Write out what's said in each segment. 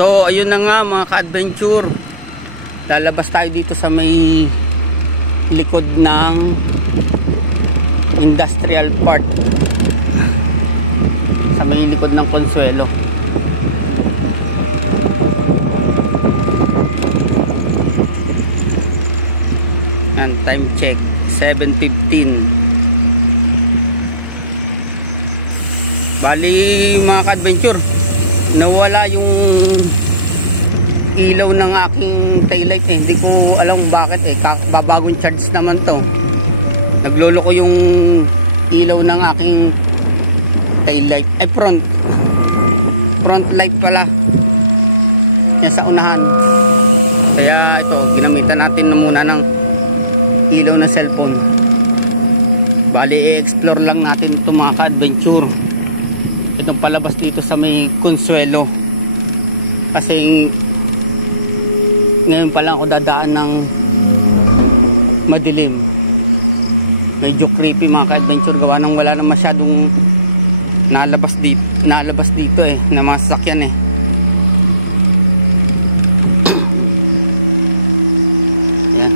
So ayun na nga mga ka-adventure, lalabas tayo dito sa may likod ng industrial park, sa may likod ng Consuelo. And time check 7:15. Bali mga ka-adventure, nawala yung ilaw ng aking taillight eh. Hindi ko alam bakit eh. Babagong charge naman to. Naglolo ko yung ilaw ng aking taillight. Ay front light pala. Yan sa unahan. Kaya ito, ginamitan natin na muna ng ilaw na cellphone. Bali i-explore lang natin ito mga ka-adventure. Itong palabas dito sa may Consuelo, kasi ngayon pa lang ako dadaan ng madilim. Medyo creepy mga ka-adventure, gawa nang wala na masyadong nalabas dito eh, na mga sasakyan eh. Yan,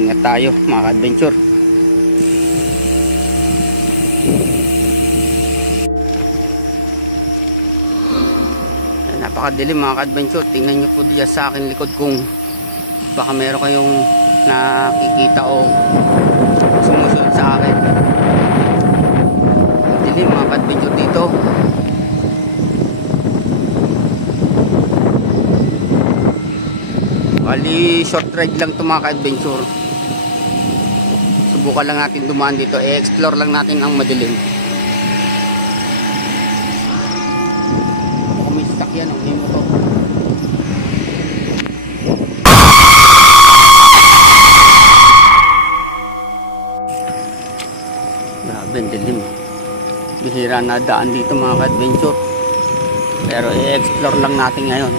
ingat tayo mga ka-adventure. Napakadilim mga ka-adventure. Tingnan nyo po diyan sa akin likod kung baka meron kayong nakikita o sumusunod sa akin. Dilim mga ka-adventure dito. Bali short ride lang to mga ka-adventure. Subukan lang natin dumaan dito, i-explore lang natin ang madilim. Yan o, may motor. Grabe, ang dilim. Bihira na daan dito mga ka-adventure. Pero i-explore lang natin ngayon.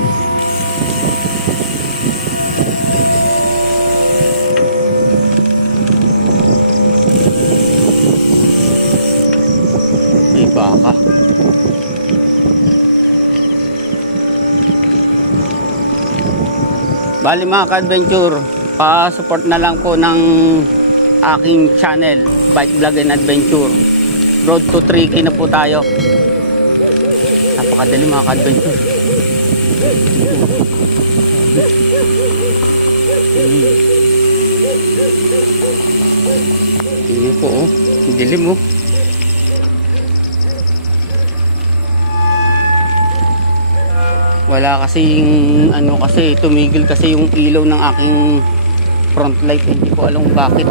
May baka. Bali mga ka-adventure, pa-support na lang po ng aking channel, Bike Vlog and Adventure. Road to 3K na po tayo. Napakadali mga ka-adventure. Tingnan po oh, dilim oh. Wala kasing ano, kasi tumigil kasi yung ilaw ng aking front light. Hindi ko alam bakit.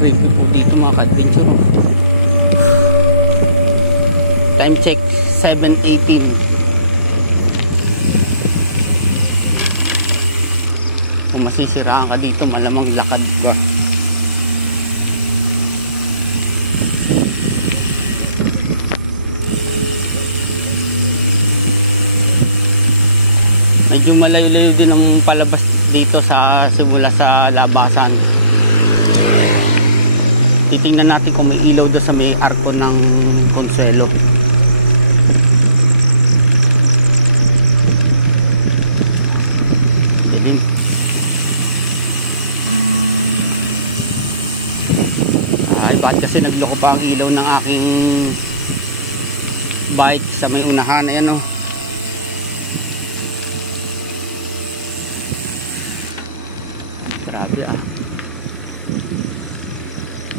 Creepy po dito mga ka-adventure. Time check 7:18. Kung masisiraan ka dito, malamang lakad ka. Medyo malayo-layo din ang palabas dito sa simula sa labasan. Titingnan natin kung may ilaw doon sa may arko ng Consuelo. Dilim. Ay, bakit kasi nagloko pa ang ilaw ng aking bike sa may unahan. Ayan o. Grabe ah.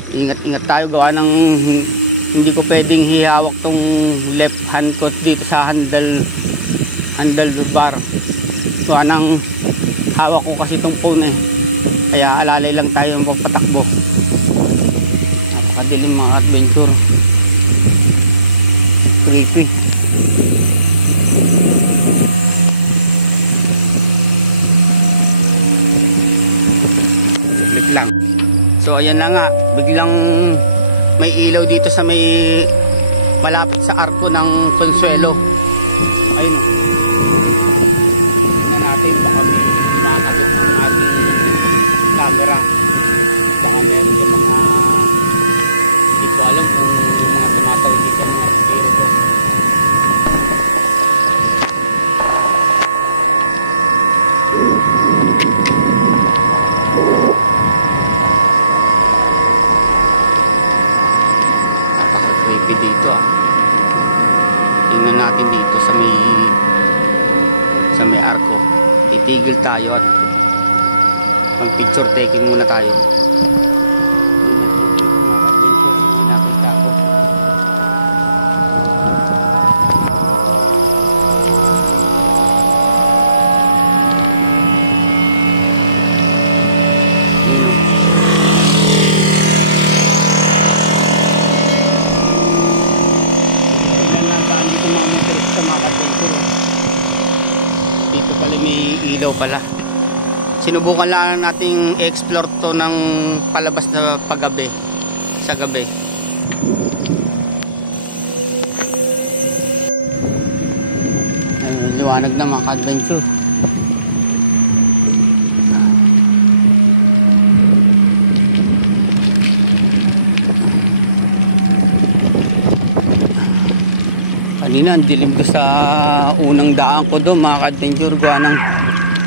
Ingat-ingat tayo, gawa ng hindi ko pwedeng hihawak tong left hand ko dito sa handlebar. Gawa ng hawak ko kasi tong phone eh. Kaya alalay lang tayo ng pagpatakbo. Napakadilim mga adventure. Creepy. Lang. So ayan na nga, biglang may ilaw dito sa may malapit sa arko ng Consuelo. Ayun o. Tingnan natin, baka may nakakabit ng ating camera. Baka meron yung mga, hindi ko alam kung yung mga tumatawid dito ng espiritu. tipid dito Tingnan natin dito sa may arko. Titigil tayo at mag picture taking muna tayo. Dito pala may ilaw pala. Sinubukan lang nating explore to ng palabas na paggabi, sa gabi. Liwanag na mga ka-adventure. Kanina ang dilim ko sa unang daan ko doon mga ka-adventure.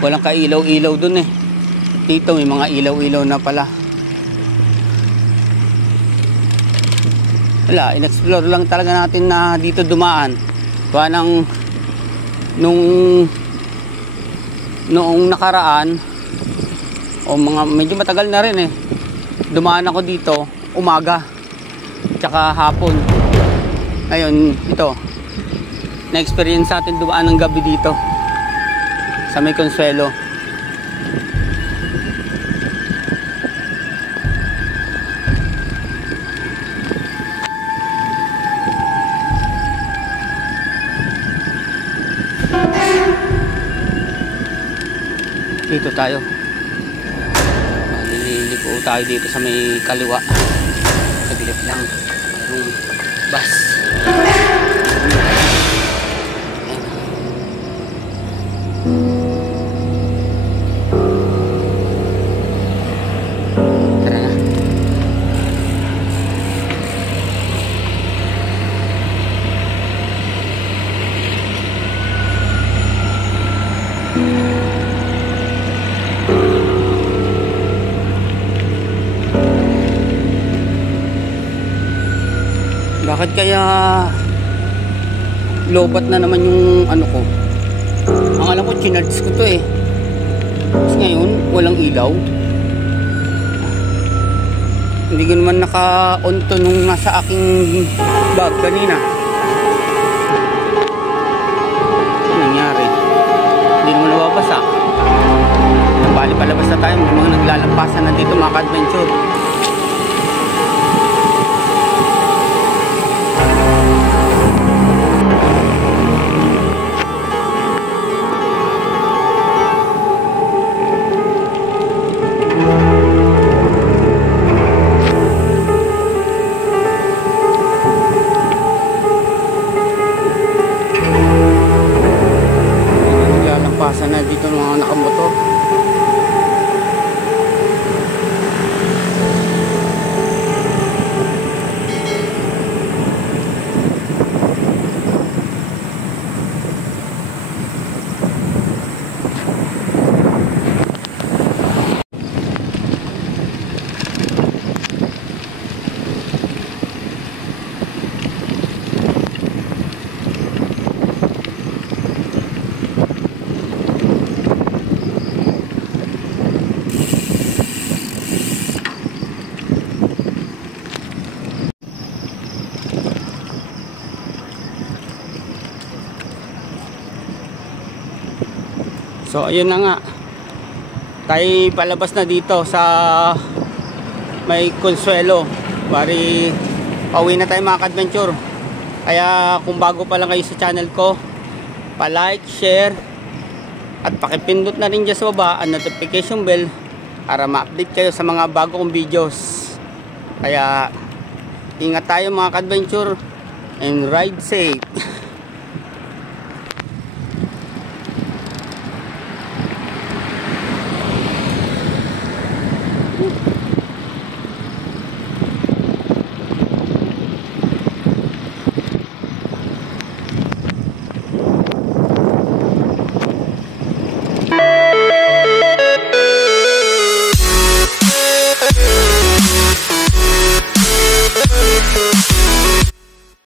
Walang kailaw-ilaw doon Dito may mga ilaw-ilaw na pala. Wala, in-explore lang talaga natin na dito dumaan. Noong nakaraan o medyo matagal na rin dumaan ako dito umaga tsaka hapon. Ngayon ito na-experience natin dumaan ng gabi dito sa may Consuelo. Dito tayo. Liliko tayo dito sa may kaliwa. Sa bilip lang. Yung bus. Tara na. Bakit kaya lobat na naman yung ano ko? Ang alam ko, chinards ko to Tapos ngayon, walang ilaw. Hindi ko naman naka-on to nung nasa aking bag kanina. Ano nangyari? Hindi naman nababasa. Bali palabas na tayo. May mga naglalampasan na dito mga ka-adventure. Na dito mga nakamotor. So ayun na nga, tayo palabas na dito sa may Consuelo. Bari pauwi na tayo mga ka-adventure. Kaya kung bago pa lang kayo sa channel ko, pa-like, share at pakipindot na rin dyan sa baba ang notification bell para ma-update kayo sa mga bago kong videos. Kaya ingat tayo mga ka-adventure and ride safe.